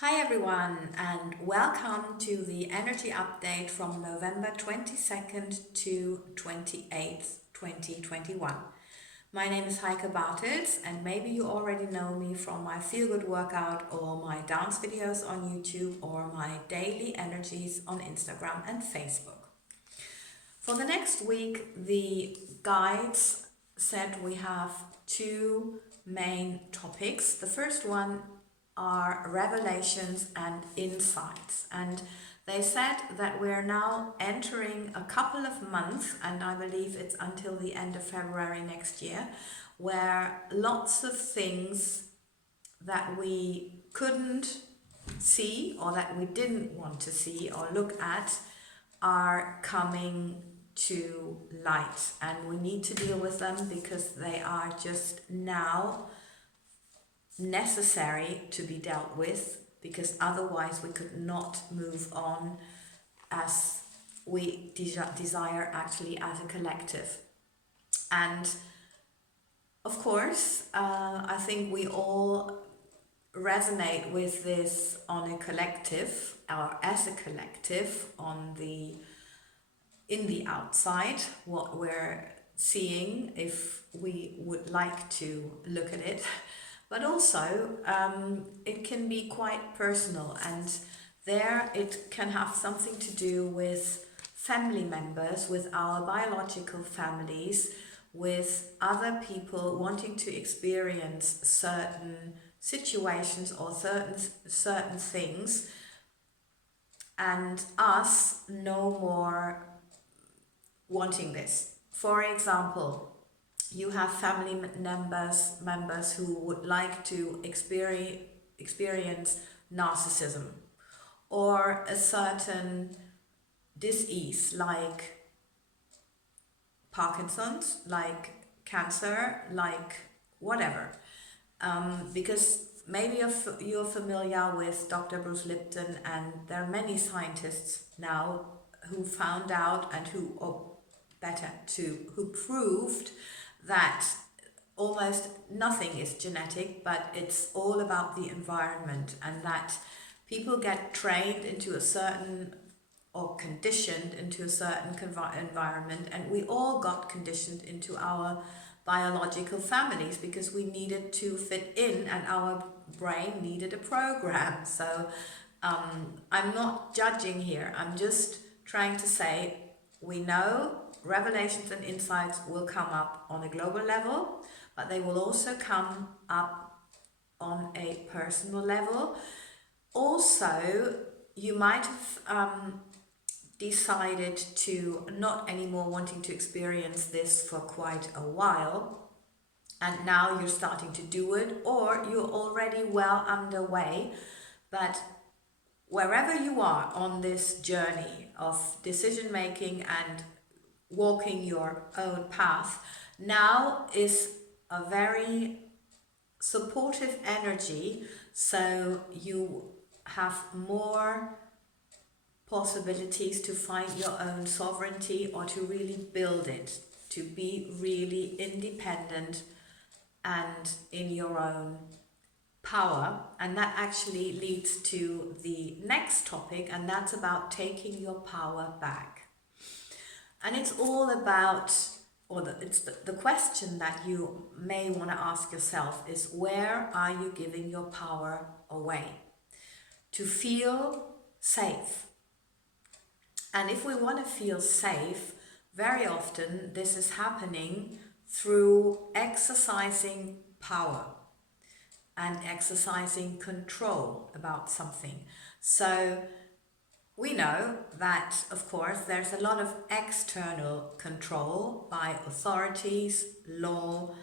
Hi everyone, and welcome to the energy update from November 22nd to 28th, 2021. My name is Heike, and maybe you already know me from my feel good workout or my dance videos on YouTube or my daily energies on Instagram and Facebook. For the next week, the guides said we have two main topics. The first one are revelations and insights. And they said that we're now entering a couple of months, and I believe it's until the end of February next year, where lots of things that we couldn't see or that we didn't want to see or look at are coming to light, and we need to deal with them because they are just now necessary to be dealt with, because otherwise we could not move on as we desire actually as a collective. And of course, I think we all resonate with this on a collective or as a collective in the outside, what we're seeing if we would like to look at it. But also it can be quite personal, and there it can have something to do with family members, with our biological families, with other people wanting to experience certain situations or certain things, and us no more wanting this. For example, you have family members who would like to experience narcissism or a certain disease like Parkinson's, like cancer, like whatever. Because maybe you're familiar with Dr. Bruce Lipton, and there are many scientists now who found out and who proved that almost nothing is genetic, but it's all about the environment, and that people get trained into a certain or conditioned into a certain environment, and we all got conditioned into our biological families because we needed to fit in and our brain needed a program. So I'm not judging here, I'm just trying to say we know revelations and insights will come up on a global level, but they will also come up on a personal level. Also, you might have decided to not anymore wanting to experience this for quite a while, and now you're starting to do it, or you're already well underway. But wherever you are on this journey of decision making and walking your own path, now is a very supportive energy, so you have more possibilities to find your own sovereignty or to really build it, to be really independent and in your own power. And that actually leads to the next topic, and that's about taking your power back. And it's all about, it's the question that you may want to ask yourself is, where are you giving your power away? To feel safe. And if we want to feel safe, very often this is happening through exercising power and exercising control about something. So we know that, of course, there's a lot of external control by authorities, law,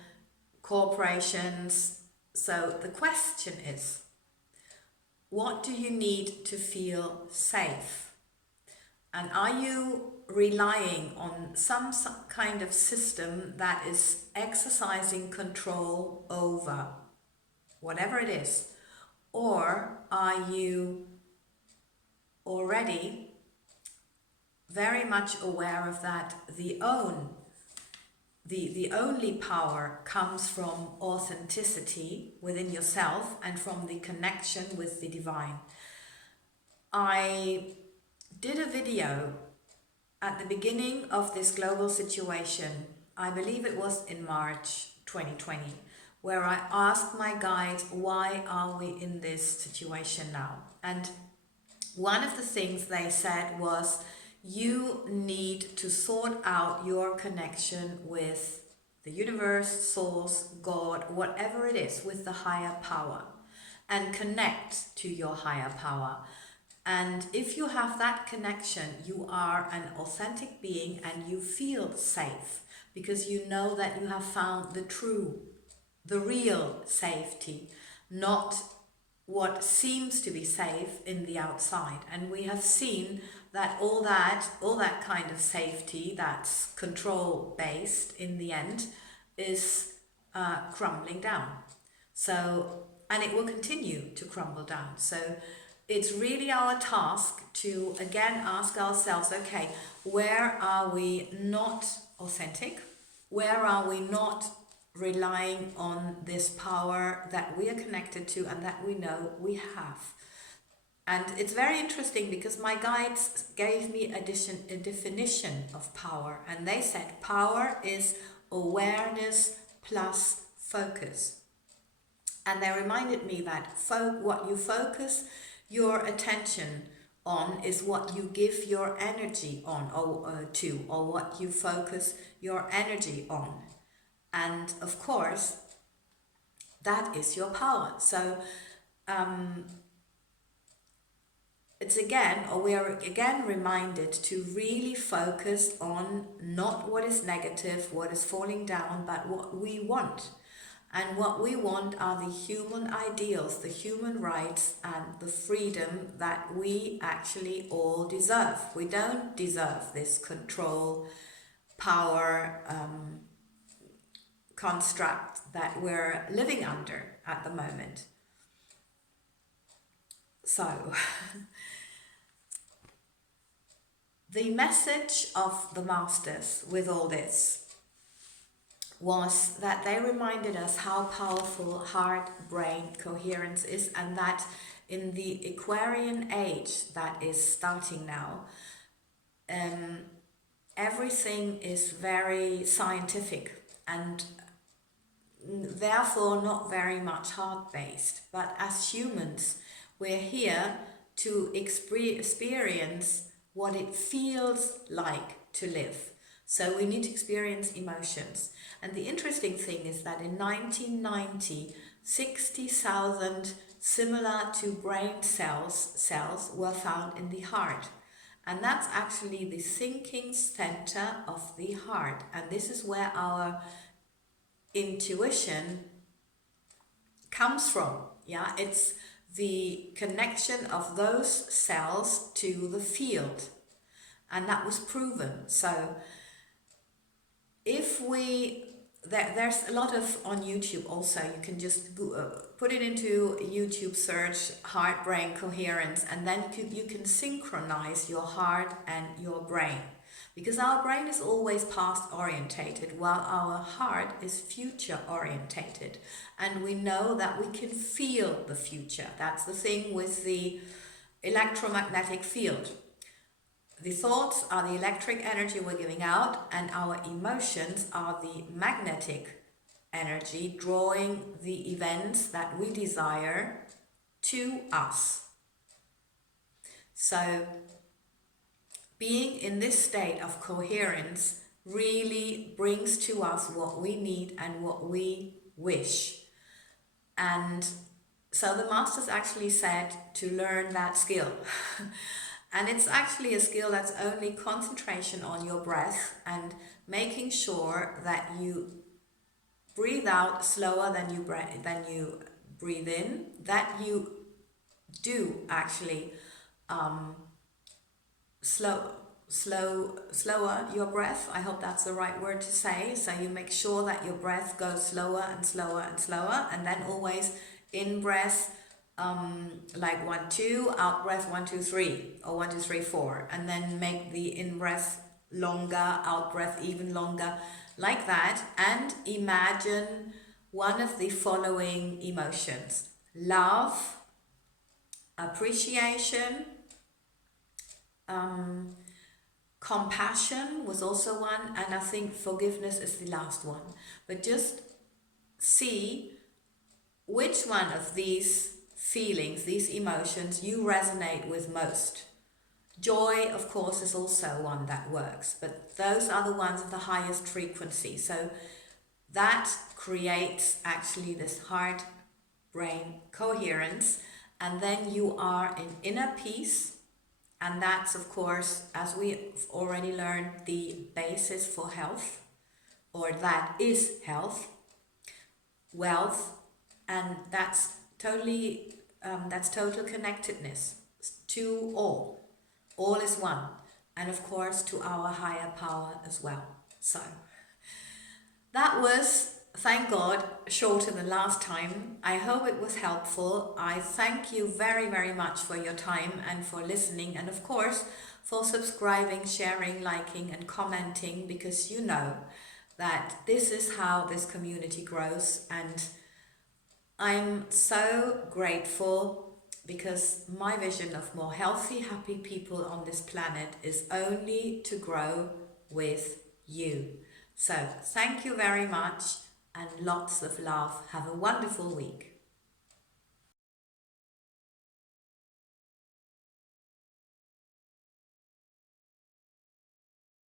corporations. So the question is, what do you need to feel safe? And are you relying on some kind of system that is exercising control over whatever it is? Or are you already very much aware of that, the own the only power comes from authenticity within yourself and from the connection with the divine. I did a video at the beginning of this global situation, I believe it was in March 2020, where I asked my guides, why are we in this situation now? And one of the things they said was, you need to sort out your connection with the universe, source, God, whatever it is, with the higher power, and connect to your higher power. And if you have that connection, you are an authentic being and you feel safe because you know that you have found the real safety, not what seems to be safe in the outside. And we have seen that all that kind of safety that's control based in the end is crumbling down. So, and it will continue to crumble down. So it's really our task to again ask ourselves, okay, where are we not authentic? Where are we not relying on this power that we are connected to and that we know we have? And it's very interesting because my guides gave me a definition of power, and they said power is awareness plus focus. And they reminded me that what you focus your attention on is what you give your energy on or what you focus your energy on. And of course, that is your power. So we are again reminded to really focus on not what is negative, what is falling down, but what we want. And what we want are the human ideals, the human rights, and the freedom that we actually all deserve. We don't deserve this control, power construct that we're living under at the moment. So, the message of the masters with all this was that they reminded us how powerful heart-brain coherence is, and that in the Aquarian age that is starting now, everything is very scientific and therefore not very much heart-based. But as humans, we're here to experience what it feels like to live. So we need to experience emotions. And the interesting thing is that in 1990, 60,000 similar to brain cells were found in the heart. And that's actually the thinking center of the heart. And this is where our intuition comes from. Yeah, it's the connection of those cells to the field. And that was proven. So if there's a lot of on YouTube also, you can just put it into YouTube search heart-brain coherence, and then you can synchronize your heart and your brain, because our brain is always past orientated while our heart is future orientated, and we know that we can feel the future. That's the thing with the electromagnetic field. The thoughts are the electric energy we're giving out, and our emotions are the magnetic energy drawing the events that we desire to us. So, being in this state of coherence really brings to us what we need and what we wish. And so the masters actually said to learn that skill. And it's actually a skill that's only concentration on your breath and making sure that you breathe out slower than you breathe in, that you do actually slower your breath. I hope that's the right word to say. So you make sure that your breath goes slower and slower and slower, and then always in breath, like 1, 2, out breath 1, 2, 3, or 1, 2, 3, 4, and then make the in breath longer, out breath even longer, like that, and imagine one of the following emotions: love, appreciation, compassion was also one, and I think forgiveness is the last one. But just see which one of these feelings, these emotions, you resonate with most. Joy, of course, is also one that works, but those are the ones of the highest frequency. So that creates actually this heart brain coherence, and then you are in inner peace. And that's, of course, as we've already learned, the basis for health, or that is health, wealth, and that's total connectedness to all. All is one, and of course to our higher power as well. So that was, thank God, shorter than last time. I hope it was helpful. I thank you very, very much for your time and for listening, and of course for subscribing, sharing, liking, and commenting, because you know that this is how this community grows. And I'm so grateful, because my vision of more healthy, happy people on this planet is only to grow with you. So thank you very much, and lots of love. Have a wonderful week.